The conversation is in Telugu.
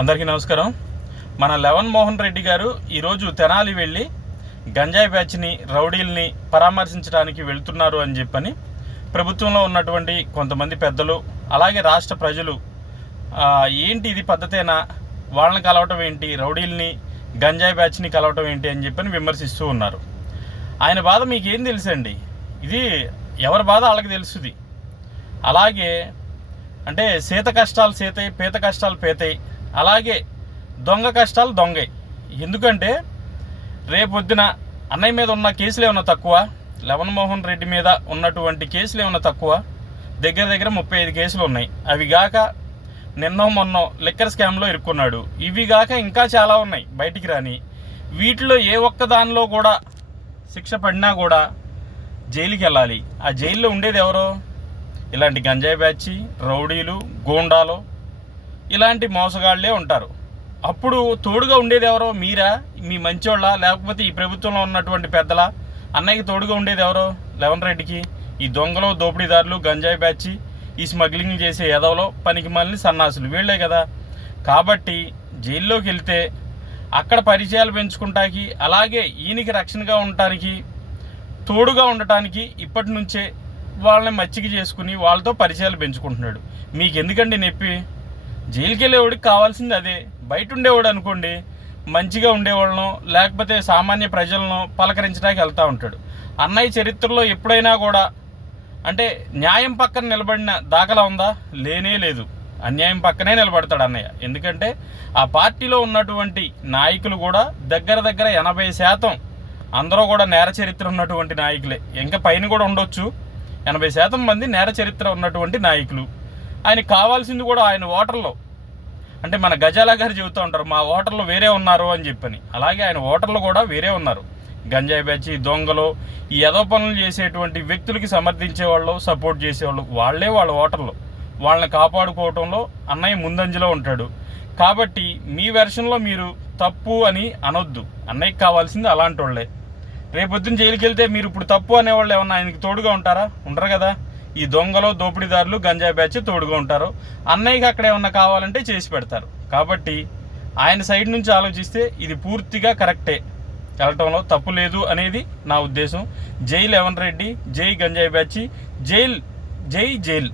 అందరికీ నమస్కారం. మన లెవన్ మోహన్ రెడ్డి గారు ఈరోజు తెనాలి వెళ్ళి గంజాయి బ్యాచ్ని రౌడీల్ని పరామర్శించడానికి వెళ్తున్నారు అని చెప్పని ప్రభుత్వంలో ఉన్నటువంటి కొంతమంది పెద్దలు అలాగే రాష్ట్ర ప్రజలు ఏంటి ఇది పద్ధతేనా? వాళ్ళని కలవటం ఏంటి? రౌడీల్ని గంజాయి బ్యాచ్ని కలవటం ఏంటి అని చెప్పని విమర్శిస్తూ ఉన్నారు. ఆయన బాధ మీకేం తెలుసండి? ఇది ఎవరి బాధ వాళ్ళకి తెలుసుది. అలాగే అంటే సీత కష్టాలు సీతయి పీత కష్టాలు పీతయి అలాగే దొంగ కష్టాలు దొంగయి ఎందుకంటే రేపొద్దున అన్నయ్య మీద ఉన్న కేసులు ఏమైనా తక్కువ లెవన్ మోహన్ రెడ్డి మీద ఉన్నటువంటి కేసులు ఏమైనా తక్కువ దగ్గర దగ్గర ముప్పై ఐదు కేసులు ఉన్నాయి. అవి గాక నిన్నో మొన్నో లిక్కర్ స్కామ్లో ఇరుక్కున్నాడు. ఇవి గాక ఇంకా చాలా ఉన్నాయి బయటికి రాని. వీటిలో ఏ ఒక్క దానిలో కూడా శిక్ష పడినా కూడా జైలుకి వెళ్ళాలి ఆ జైల్లో ఉండేది ఎవరో? ఇలాంటి గంజాయి బ్యాచ్ రౌడీలు గోండాలో ఇలాంటి మోసగాళ్ళే ఉంటారు. అప్పుడు తోడుగా ఉండేది ఎవరో మీరా? మీ మంచోళ్ళ? లేకపోతే ఈ ప్రభుత్వంలో ఉన్నటువంటి పెద్దల? అన్నయ్యకి తోడుగా ఉండేది ఎవరో? లెవన్ రెడ్డికి. ఈ దొంగలు దోపిడీదారులు గంజాయి బ్యాచ్ ఈ స్మగ్లింగ్ చేసే ఎదవలో పనికి మళ్ళీ సన్నాసులు. వీళ్ళే కదా. కాబట్టి జైల్లోకి వెళ్తే అక్కడ పరిచయాలు పెంచుకుంటానికి అలాగే ఈయనకి రక్షణగా ఉండటానికి తోడుగా ఉండటానికి ఇప్పటి నుంచే వాళ్ళని మచ్చిక చేసుకుని వాళ్ళతో పరిచయాలు పెంచుకుంటున్నాడు. మీకు ఎందుకండి నొప్పి? జైలుకి వెళ్ళేవాడికి కావాల్సింది అదే. బయట ఉండేవాడు అనుకోండి మంచిగా ఉండేవాళ్ళను లేకపోతే సామాన్య ప్రజలను పలకరించడానికి వెళ్తూ ఉంటాడు. అన్నయ్య చరిత్రలో ఎప్పుడైనా కూడా అంటే న్యాయం పక్కన నిలబడిన దాఖలా ఉందా? లేనే లేదు. అన్యాయం పక్కనే నిలబడతాడు అన్నయ్య. ఎందుకంటే ఆ పార్టీలో ఉన్నటువంటి నాయకులు కూడా దగ్గర దగ్గర ఎనభై శాతం అందరూ కూడా నేర చరిత్ర ఉన్నటువంటి నాయకులే. ఇంకా పైన కూడా ఉండొచ్చు. ఎనభై శాతం మంది నేర చరిత్ర ఉన్నటువంటి నాయకులు. ఆయన కావాల్సింది కూడా ఆయన ఓటర్లో. అంటే మన గజాల గారు చెబుతూ ఉంటారు మా ఓటర్లు వేరే ఉన్నారు అని చెప్పని. అలాగే ఆయన ఓటర్లు కూడా వేరే ఉన్నారు. గంజాయి బ్యాచ్ దొంగలు ఈ యదో పనులు చేసేటువంటి వ్యక్తులకి సమర్థించే వాళ్ళు సపోర్ట్ చేసేవాళ్ళు వాళ్ళే వాళ్ళ ఓటర్లు. వాళ్ళని కాపాడుకోవటంలో అన్నయ్య ముందంజలో ఉంటాడు. కాబట్టి మీ వెర్షన్లో మీరు తప్పు అని అనొద్దు. అన్నయ్యకి కావాల్సింది అలాంటి వాళ్ళే రేపొద్దున జైలుకి వెళ్తే మీరు ఇప్పుడు తప్పు అనేవాళ్ళు ఏమన్నా ఆయనకి తోడుగా ఉంటారా? ఉండరు కదా? ఈ దొంగలు దోపిడీదారులు గంజా బ్యాచ్ తోడుగా ఉంటారు. అన్నయ్యకి అక్కడ ఏమన్నా కావాలంటే చేసి పెడతారు. కాబట్టి ఆయన సైడ్ నుంచి ఆలోచిస్తే ఇది పూర్తిగా కరెక్టే. వెళ్ళటంలో తప్పు లేదు అనేది నా ఉద్దేశం. జై లెవన్ రెడ్డి జై గంజాయి బ్యాచ్ జైల్ జై జైల్.